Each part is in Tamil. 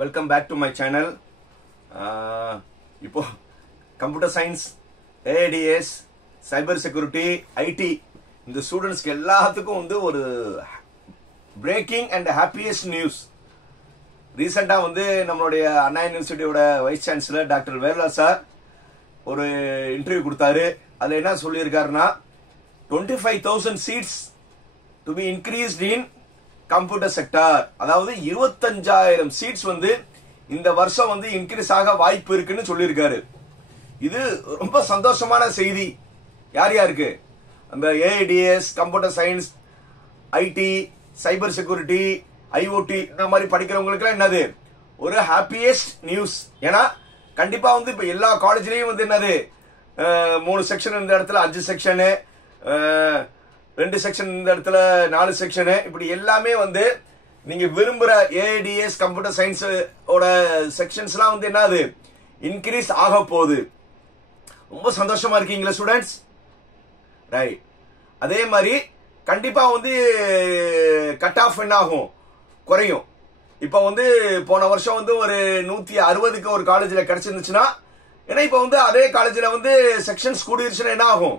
Welcome back to my channel. இப்போ computer science, ADS, cyber security, IT இந்த ஸ்டூடெண்ட்ஸ்க்கு எல்லாத்துக்கும் வந்து ஒரு பிரேக்கிங் அண்ட் ஹாப்பியஸ்ட் நியூஸ். ரீசெண்டா வந்து நம்மளுடைய அண்ணா யூனிவர்சிட்டியோட vice chancellor doctor Vela sir ஒரு இன்டர்வியூ கொடுத்தாரு. அதுல என்ன சொல்லியிருக்காருன்னா 25,000 seats to be increased in computer sector. அதாவது 25,000 சீட்ஸ் வந்து இந்த வருஷம் வந்து இன்க்ரீஸ் ஆக வாய்ப்பு இருக்குன்னு சொல்லியிருக்காரு. இது ரொம்ப சந்தோஷமான செய்தி. யார் யாருக்கு? அந்த AI DS, computer science, IT, cyber security, IoT இந்த மாதிரி படிக்கிறவங்களுக்கு என்னது ஒரு ஹாப்பியஸ்ட் நியூஸ். ஏன்னா கண்டிப்பா வந்து இப்ப எல்லா காலேஜ்லயும் வந்து என்னது 3 செக்ஷன் இந்த இடத்துல 5 செக்ஷனு, 2 செக்ஷன் இந்த இடத்துல 4 செக்ஷனு, இப்படி எல்லாமே வந்து நீங்க விரும்புற ஏஐடிஎஸ் கம்ப்யூட்டர் சயின்ஸ் ஓட செக்ஷன்ஸ்லாம் வந்து என்னது இன்க்ரீஸ் ஆக போகுது. ரொம்ப சந்தோஷமா இருக்கீங்களா ஸ்டூடெண்ட்ஸ்? ரைட். அதே மாதிரி கண்டிப்பா வந்து கட் ஆஃப் என்ன ஆகும், குறையும். இப்ப வந்து போன வருஷம் வந்து ஒரு 160க்கு ஒரு காலேஜ்ல கிடைச்சிருந்துச்சுன்னா, ஏன்னா இப்ப வந்து அதே காலேஜ்ல வந்து செக்ஷன்ஸ் கூடிருச்சுன்னா என்ன ஆகும்,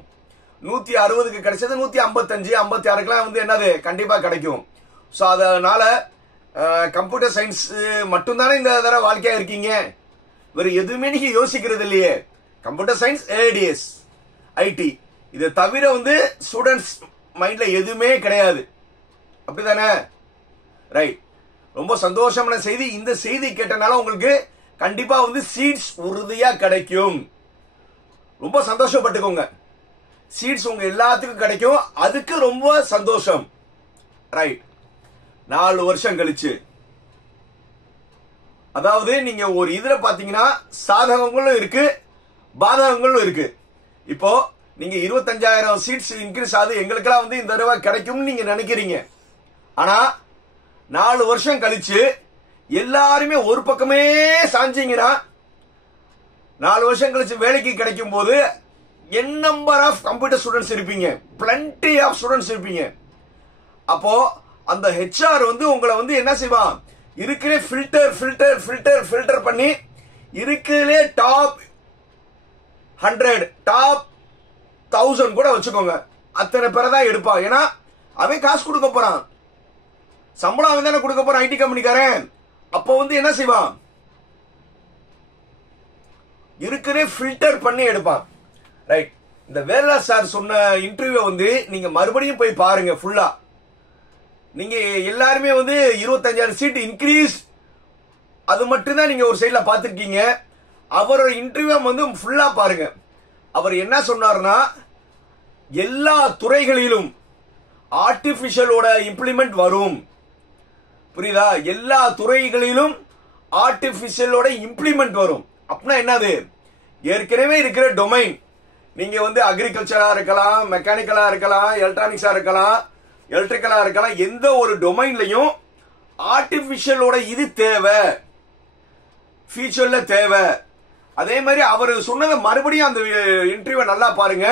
160க்கு கிடைச்சது 155, 56க்குலாம் வந்து என்னது கண்டிப்பா கிடைக்கும். ஸோ அதனால கம்ப்யூட்டர் சயின்ஸ் மட்டும்தானே இந்த தடவை வாழ்க்கையா இருக்கீங்க, வேற எதுவுமே நீங்க யோசிக்கிறது இல்லையே. கம்ப்யூட்டர் சயின்ஸ், ஏடிஎஸ், ஐடி இதை தவிர வந்து ஸ்டூடெண்ட்ஸ் மைண்ட்ல எதுவுமே கிடையாது. அப்படிதானே? ரைட். ரொம்ப சந்தோஷமான செய்தி. இந்த செய்தி கேட்டனால உங்களுக்கு கண்டிப்பா வந்து சீட்ஸ் உறுதியா கிடைக்கும். ரொம்ப சந்தோஷப்பட்டுக்கோங்க. சீட்ஸ் உங்க எல்லாத்துக்கும் கிடைக்கும். அதுக்கு ரொம்ப சந்தோஷம். ரைட். 4 வருஷம் கழிச்சு, அதாவது நீங்க ஒரு இதுல பாத்தீங்கன்னா சாதகங்களும் இருக்கு, பாதகங்களும் இருக்கு. இப்போ நீங்க 25,000 சீட்ஸ் இன்க்ரீஸ் ஆகுது, எங்களுக்கெல்லாம் வந்து இந்த தடவை கிடைக்கும்னு நீங்க நினைக்கிறீங்க. ஆனா 4 வருஷம் கழிச்சு எல்லாருமே ஒரு பக்கமே சாஞ்சிங்கன்னா 4 வருஷம் கழிச்சு வேலைக்கு கிடைக்கும் போது n number of computer students இருப்பீங்க, பிளண்டி ஆஃப் ஸ்டூடெண்ட்ஸ் இருப்பீங்க. அப்போ அந்த ஹெச்ஆர் வந்து உங்களை வந்து என்ன செய்வான், இருக்கிறே ஃபில்டர் ஃபில்டர் ஃபில்டர் ஃபில்டர் பண்ணி இருக்கிறே டாப் 100, டாப் 1000 கூட வச்சுக்கோங்க, அத்தனை பேரை தான் எடுப்பான். ஏன்னா அவன் காசு கொடுக்க போறான், சம்பளம் அவன் தானே கொடுக்க போறான், ஐடி கம்பெனிக்காரன். அப்போ வந்து என்ன செய்வான், இருக்கிறே ஃபில்டர் பண்ணி எடுப்பான். ரைட். இந்த வேலா சார் சொன்ன இன்டர்வியூ வந்து நீங்க மறுபடியும் போய் பாருங்க ஃபுல்லா. நீங்க எல்லாருமே வந்து 25,000 சீட் இன்க்ரீஸ் அது மட்டும் தான் நீங்க ஒரு சைட்ல பாத்திருக்கீங்க. அவரோட இன்டர்வியூ வந்து ஃபுல்லா பாருங்க. அவர் என்ன சொன்னார்னா, எல்லா துறைகளிலும் ஆர்டிபிஷியலோட இம்ப்ளிமெண்ட் வரும். புரியுதா? எல்லா துறைகளிலும் ஆர்டிபிஷியலோட இம்ப்ளிமெண்ட் வரும். அப்படின்னா என்னது, ஏற்கனவே இருக்கிற டொமைன், நீங்க வந்து அக்ரிகல்ச்சரா இருக்கலாம், மெக்கானிக்கலா இருக்கலாம், எலக்ட்ரானிக்ஸா இருக்கலாம், எலக்ட்ரிக்கலா இருக்கலாம், எந்த ஒரு டொமைன்லையும் ஆர்டிபிஷியலோட இது தேவை, ஃபியூச்சர்ல தேவை. அதே மாதிரி அவர் சொன்னதை மறுபடியும் அந்த இன்டர்வியூ நல்லா பாருங்க.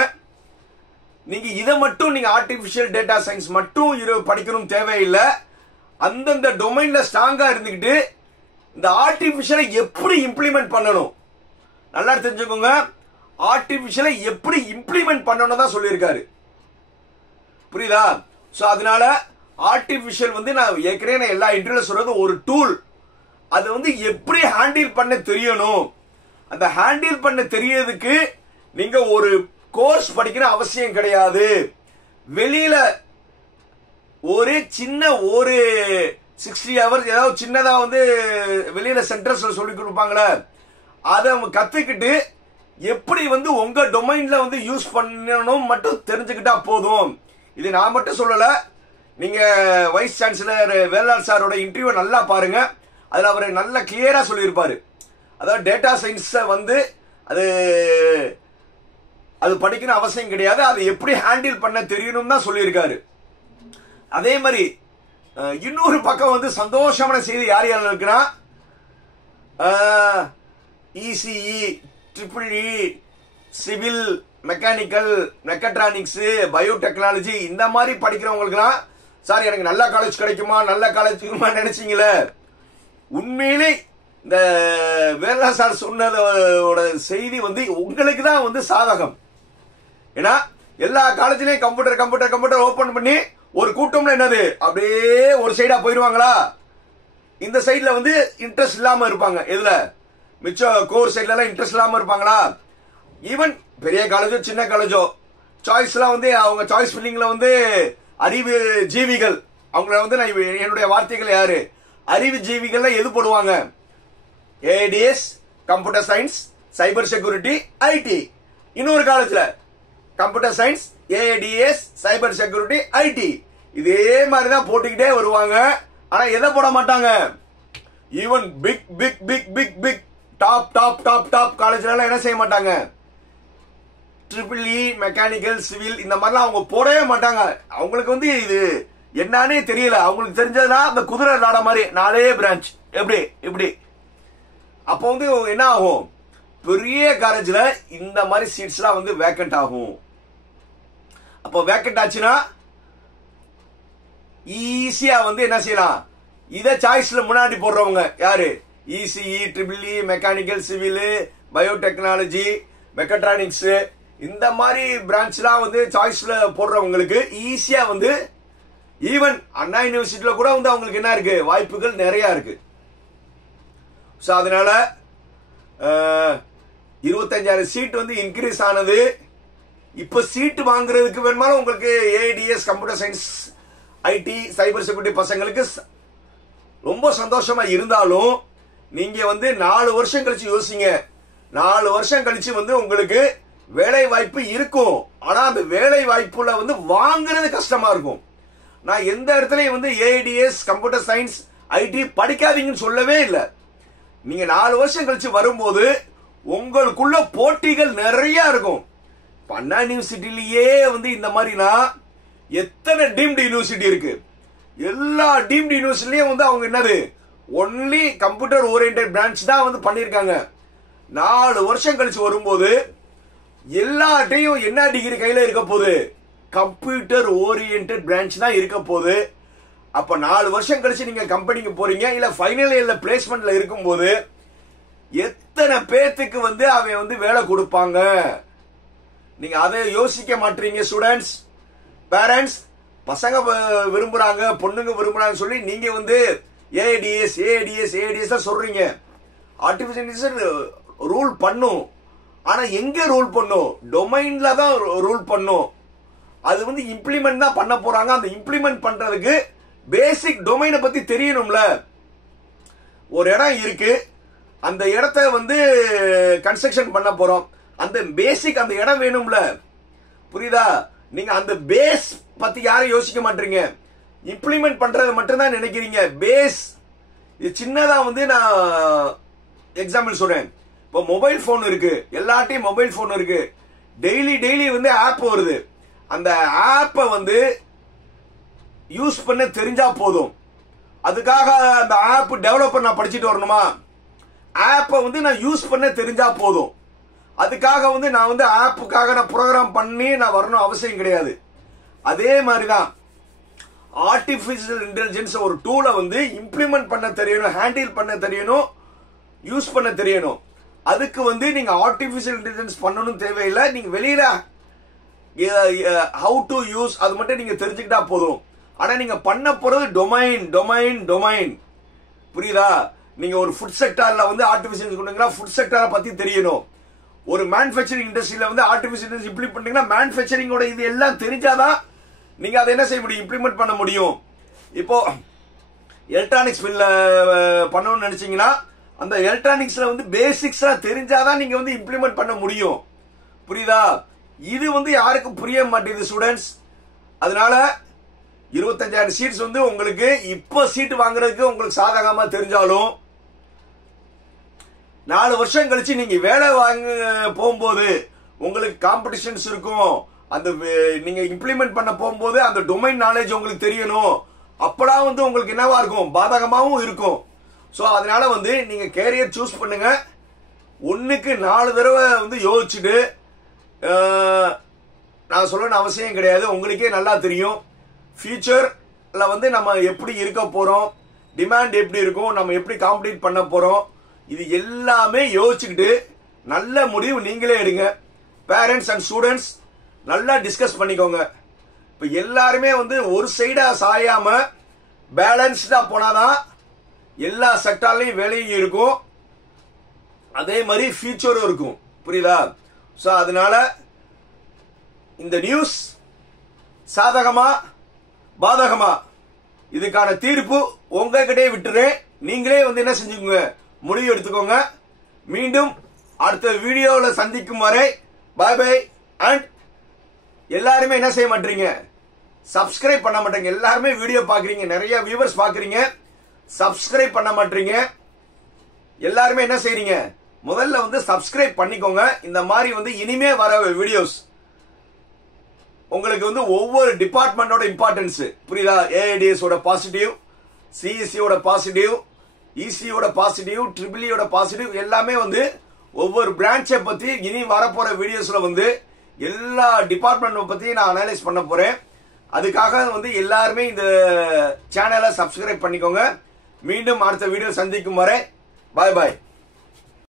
நீங்க இதை மட்டும் நீங்க ஆர்டிபிஷியல் டேட்டா சயின்ஸ் மட்டும் படிக்கணும் தேவையில்லை. அந்தந்த டொமைன்ல ஸ்ட்ராங்கா இருந்துகிட்டு இந்த ஆர்டிபிஷியலை எப்படி இம்ப்ளிமெண்ட் பண்ணணும் நல்லா தெரிஞ்சுக்கோங்க. ஆர்டிபிஷியலை எப்படி இம்ப்ளிமெண்ட் பண்ணணும் தான் சொல்லியிருக்காரு. புரியுதா? சோ அதனால ஆர்டிபிஷியல் வந்து நான் ஏற்கனவே எல்லா இன்டர்வியூல சொல்றது ஒரு டூல். அது வந்து எப்படி ஹேண்டில் பண்ண தெரியணும். அந்த ஹேண்டில் பண்ண தெரியறதுக்கு நீங்க ஒரு கோர்ஸ் படிக்கிற அவசியம் கிடையாது. வெளியில ஒரு சின்ன ஒரு 60 ஹவர்ஸ் ஏதாவது சின்னதா வந்து வெளியில சென்டர்ஸ்ல சொல்லி கொடுப்பாங்களே, அதை கத்துக்கிட்டு எப்படி வந்து உங்க டொமைன்ல வந்து யூஸ் பண்ணணும் மட்டும் தெரிஞ்சுக்கிட்டா போதும். இது நான் மட்டும் சொல்லல, நீங்க வைஸ் சான்சலர் வேலா சாரோட இன்டர்வியூ நல்லா பாருங்க. அதுல அவர் நல்லா கிளியரா சொல்லியிருப்பாரு. அதாவது டேட்டா சயின்ஸ் வந்து அது படிக்கணும் அவசியம் கிடையாது, அது எப்படி ஹேண்டில் பண்ண தெரியணும் தான் சொல்லியிருக்காரு. அதே மாதிரி இன்னொரு பக்கம் வந்து சந்தோஷமான செய்தி யார் யார் இருக்குன்னா, ECE, triple E, civil, mechanical, mechatronics, biotechnology இந்த மாதிரி படிக்கிறவங்களுக்குலாம், சார் எனக்கு நல்ல காலேஜ் கிடைக்குமா நல்ல காலேஜ் நினைச்சீங்களே, உண்மையிலே இந்த வேலா சார் சொன்னதோட செய்தி வந்து உங்களுக்கு தான் வந்து சாதகம். ஏன்னா எல்லா காலேஜ்லயும் கம்ப்யூட்டர் ஓபன் பண்ணி ஒரு கூட்டம்ல என்னது அப்படியே ஒரு சைடா போயிருவாங்களா? இந்த சைட்ல வந்து இன்ட்ரெஸ்ட் இல்லாம இருப்பாங்க. எதுல மிச்ச கோர் சைட்ல எல்லாம் இன்ட்ரெஸ்ட் இல்லாம இருப்பாங்களா? ஈவன் பெரிய காலேஜோ சின்ன காலேஜோ சாய்ஸ்லாம் வந்து அவங்க சாய்ஸ் ஃபில்லிங்ல வந்து அறிவு ஜீவிகள், அவங்கள வந்து நான் என்னுடைய வார்த்தைகள் யாரு அறிவு ஜீவிகள்ல எது போடுவாங்க? ADS, computer science, cyber security, IT. இன்னொரு காலேஜ்ல computer science, ADS, cyber security, IT. இதே மாதிரிதான் போட்டுக்கிட்டே வருவாங்க. ஆனா எதை போட மாட்டாங்க? Even big big big big big top top top top காலேஜ்ல என்ன செய்ய மாட்டாங்க? ட்ரிபிள் இ, மெக்கானிக்கல், சிவில் இந்த மாதிரிலாம் அவங்க போடவே மாட்டாங்க. அவங்களுக்கு வந்து இது என்னன்னே தெரியல. அவங்களுக்கு தெரிஞ்சதுன்னா அந்த குதிரை நாட மாதிரி 4 பிரான்ச் எப்படி இப்படி. அப்போ வந்து என்ன ஆகும்? பெரிய காலேஜ்ல இந்த மாதிரி சீட்ஸ்லாம் வந்து வேக்கன்ட் ஆகும். அப்போ வேக்கன்ட் ஆச்சுன்னா ஈஸியா வந்து என்ன செய்யலாம்? இத சாய்ஸ்ல முன்னாடி போடுறவங்க யாரு? ECE, triple E, mechanical, civil, biotechnology, mechatronics இந்த மாதிரி பிரான்ச்லாம் வந்து சாய்ஸ்ல போடுறவங்களுக்கு ஈஸியா வந்து ஈவன் அண்ணா யூனிவர்சிட்டியில கூட வந்து அவங்களுக்கு என்ன இருக்கு? வாய்ப்புகள் நிறைய இருக்கு. ஸோ அதனால 25,000 சீட் வந்து இன்க்ரீஸ் ஆனது. இப்ப சீட் வாங்குறதுக்கு வேணுமாலும் உங்களுக்கு ADS, computer science, IT, cyber security பசங்களுக்கு ரொம்ப சந்தோஷமா இருந்தாலும் நீங்க வந்து 4 வருஷம் கழிச்சு யோசிங்க. 4 வருஷம் கழிச்சு வந்து உங்களுக்கு வேலை வாய்ப்பு இருக்கும். ஆனா அந்த வேலை வாய்ப்புல வந்து வாங்குறது கஷ்டமா இருக்கும். நான் எந்த இடத்துலயும் வந்து ஏடிஎஸ், கம்ப்யூட்டர் சயின்ஸ், ஐடி படிக்காதீங்கன்னு சொல்லவே இல்லை. நீங்க 4 வருஷம் கழிச்சு வரும்போது உங்களுக்குள்ள போட்டிகள் நிறைய இருக்கும். அண்ணா யூனிவர்சிட்டிலேயே வந்து இந்த மாதிரினா எத்தனை டீம்டு யூனிவர்சிட்டி இருக்கு? எல்லா டீம்டு யூனிவர்சிட்டிலயும் வந்து அவங்க என்னது ஒன்லி கம்ப்யூட்டர் ஓரியன்டட் பிரான்ச் தான் வந்து பண்ணிருக்காங்க. 4 வருஷம் கழிச்சு வரும்போது எல்லாட்டையும் என்ன டிகிரி கையில இருக்க போகுது? கம்ப்யூட்டர் ஓரியன்டட் பிரான்ச் தான் இருக்க போகுது. அப்ப 4 வருஷம் கழிச்சு நீங்க கம்பெனிக்கு போறீங்க, இல்ல ஃபைனல் இயர்ல பிளேஸ்மெண்ட்ல இருக்கும்போது எத்தனை பேத்துக்கு வந்து அவன் வந்து வேலை கொடுப்பாங்க? நீங்க அதை யோசிக்க மாட்டீங்க. ஸ்டூடெண்ட்ஸ், பேரண்ட்ஸ், பசங்க விரும்புறாங்க, பொண்ணுங்க விரும்புறாங்க சொல்லி நீங்க வந்து ஏடிஎஸ் ஏடிஎஸ் ஏடிஎஸ் சொல்றீங்க. ஆர்டிபிஷியல் இன்டெலிஜென்ஸ் ரூல் பண்ணும். ஆனா எங்க ரூல் பண்ணும்? டொமைன்ல தான் ரூல் பண்ணும். அது வந்து இம்ப்ளிமெண்ட் தான் பண்ண போறாங்க. அந்த இம்ப்ளிமெண்ட் பண்றதுக்கு பேசிக் டொமைனை பத்தி தெரியணும்ல. ஒரு இடம் இருக்கு, அந்த இடத்த வந்து கன்ஸ்ட்ரக்ஷன் பண்ண போறோம். அந்த பேசிக் அந்த இடம் வேணும்ல. புரியுதா? நீங்க அந்த பேஸ் பத்தி யாரும் யோசிக்க மாட்டீங்க. இம்ப்ளிமெண்ட் பண்றது மட்டும் தான் நினைக்கிறீங்க. பேஸ் இது சின்னதா வந்து நான் எக்ஸாம்பிள் சொல்றேன். இப்போ மொபைல் போன் இருக்கு, எல்லாட்டையும் மொபைல் போன் இருக்கு. டெய்லி வந்து ஆப் வருது. அந்த ஆப்பை வந்து யூஸ் பண்ண தெரிஞ்சா போதும். அதுக்காக அந்த ஆப் டெவலப்பர் நான் படிச்சுட்டு வரணுமா? ஆப்பை வந்து நான் யூஸ் பண்ண தெரிஞ்சா போதும். அதுக்காக வந்து நான் வந்து ஆப்புக்காக நான் ப்ரோக்ராம் பண்ணி நான் வரணும் அவசியம் கிடையாது. அதே மாதிரிதான் ஆர்டிபிஷியல் இன்டெலிஜென்ஸ் ஒரு டூலை வந்து இம்ப்ளிமெண்ட் பண்ண தெரியணும், ஹேண்டில் பண்ண தெரியணும், யூஸ் பண்ண தெரியணும். அதுக்கு வந்து நீங்க ஆர்டிபிஷியல் இன்டெலிஜென்ஸ் பண்ணணும் தேவையில்லை. நீங்க வெளியில ஹவு டு யூஸ் அது மட்டும் நீங்க தெரிஞ்சுக்கிட்டா போதும். ஆனா நீங்க பண்ண போறது டொமைன் டொமைன் டொமைன். புரியுதா? நீங்க ஒரு ஃபுட் செக்டார்ல வந்து ஆர்டிபிஷியல் கொண்டீங்கன்னா ஃபுட் செக்டாரை பத்தி தெரியணும். ஒரு மேனுஃபேக்சரிங் இண்டஸ்ட்ரியில வந்து ஆர்டிபிஷியல் இன்டெலிஜென்ஸ் இம்ப்ளிமெண்ட் பண்ணீங்கன்னா மேனுஃபேக்சரிங்கோட இது எல்லாம் தெரிஞ்சாதான் நீங்க அதை என்ன செய்ய முடியும்? இம்ப்ளிமெண்ட் பண்ண முடியும். இப்போ எலக்ட்ரானிக்ஸ் பில்ல பண்ணணும்னு நினைச்சீங்கன்னா அந்த எலக்ட்ரானிக்ஸ்ல வந்து பேசிக்ஸ் தெரிஞ்சாதான் நீங்க வந்து இம்ப்ளிமெண்ட் பண்ண முடியும். புரியுதா? இது வந்து யாருக்கும் புரிய மாட்டேங்குது ஸ்டூடெண்ட்ஸ். அதனால 25,000 சீட்ஸ் வந்து உங்களுக்கு இப்ப சீட் வாங்குறதுக்கு உங்களுக்கு சாதகமா தெரிஞ்சாலும் 4 வருஷம் கழிச்சு நீங்க வேலை வாங்க போகும்போது உங்களுக்கு காம்படிஷன்ஸ் இருக்கும். அந்த நீங்க இம்ப்ளிமெண்ட் பண்ண போகும்போது அந்த டொமைன் நாலேஜ் உங்களுக்கு தெரியணும். அப்பதான் வந்து உங்களுக்கு என்னவா இருக்கும்? பாதகமாவும் இருக்கும். சோ அதனால வந்து நீங்க கேரியர் சூஸ் பண்ணுங்க. 1க்கு 4 தடவை வந்து யோசிச்சுட்டு நான் சொல்லணும்னு அவசியம் கிடையாது. உங்களுக்கே நல்லா தெரியும் ஃபியூச்சர்ல வந்து நம்ம எப்படி இருக்க போறோம், டிமாண்ட் எப்படி இருக்கும், நம்ம எப்படி காம்படிட் பண்ண போறோம், இது எல்லாமே யோசிச்சுக்கிட்டு நல்ல முடிவு நீங்களே எடுங்க. பேரண்ட்ஸ் அண்ட் ஸ்டூடெண்ட்ஸ் நல்லா டிஸ்கஸ் பண்ணிக்கோங்க. இப்ப எல்லாருமே வந்து ஒரு சைடா சாயாம பேலன்ஸ்டா போனாதான் எல்லா செக்டார்லயும் வேலையும் இருக்கும், அதே மாதிரி ஃபியூச்சரும் இருக்கும். புரியுதா? சோ அதனால இந்த நியூஸ் சாதகமா பாதகமா இதுக்கான தீர்ப்பு உங்ககிட்டே விட்டுறேன். நீங்களே வந்து என்ன செஞ்சுக்கோங்க, முடிவு எடுத்துக்கோங்க. மீண்டும் அடுத்த வீடியோவில் சந்திக்கும் வரை பாய் பாய். அண்ட் எல்லாருமே என்ன செய்ய மாட்டீங்க, சப்ஸ்கிரைப் பண்ண மாட்டீங்க. எல்லாருமே வீடியோ பாக்குறீங்க, நிறைய வியூவர்ஸ் பாக்குறீங்க, சப்ஸ்கிரைப் பண்ண மாட்டீங்க. எல்லாருமே என்ன செய்றீங்க, முதல்ல வந்து சப்ஸ்கிரைப் பண்ணிக்கோங்க. இந்த மாதிரி வந்து இனிமே வர வீடியோஸ் உங்களுக்கு வந்து ஒவ்வொரு டிபார்ட்மெண்டோட இம்பார்ட்டன்ஸ் புரியுதா? ஏஐடிஎஸ் ஓட பாசிட்டிவ், சிஎஸ்சியோட பாசிட்டிவ், இசியோட பாசிட்டிவ், ட்ரிபிள்இயோட பாசிட்டிவ் எல்லாமே வந்து ஒவ்வொரு பிரான்ச்சை பத்தி இனி வரப்போற வீடியோஸ்ல வந்து எல்லா டிபார்ட்மெண்ட் பத்தி நான் அனலைஸ் பண்ண போறேன். அதுக்காக வந்து எல்லாருமே இந்த சேனலை சப்ஸ்கிரைப் பண்ணிக்கோங்க. மீண்டும் அடுத்த வீடியோ சந்திக்கும் வரை பாய் பாய்.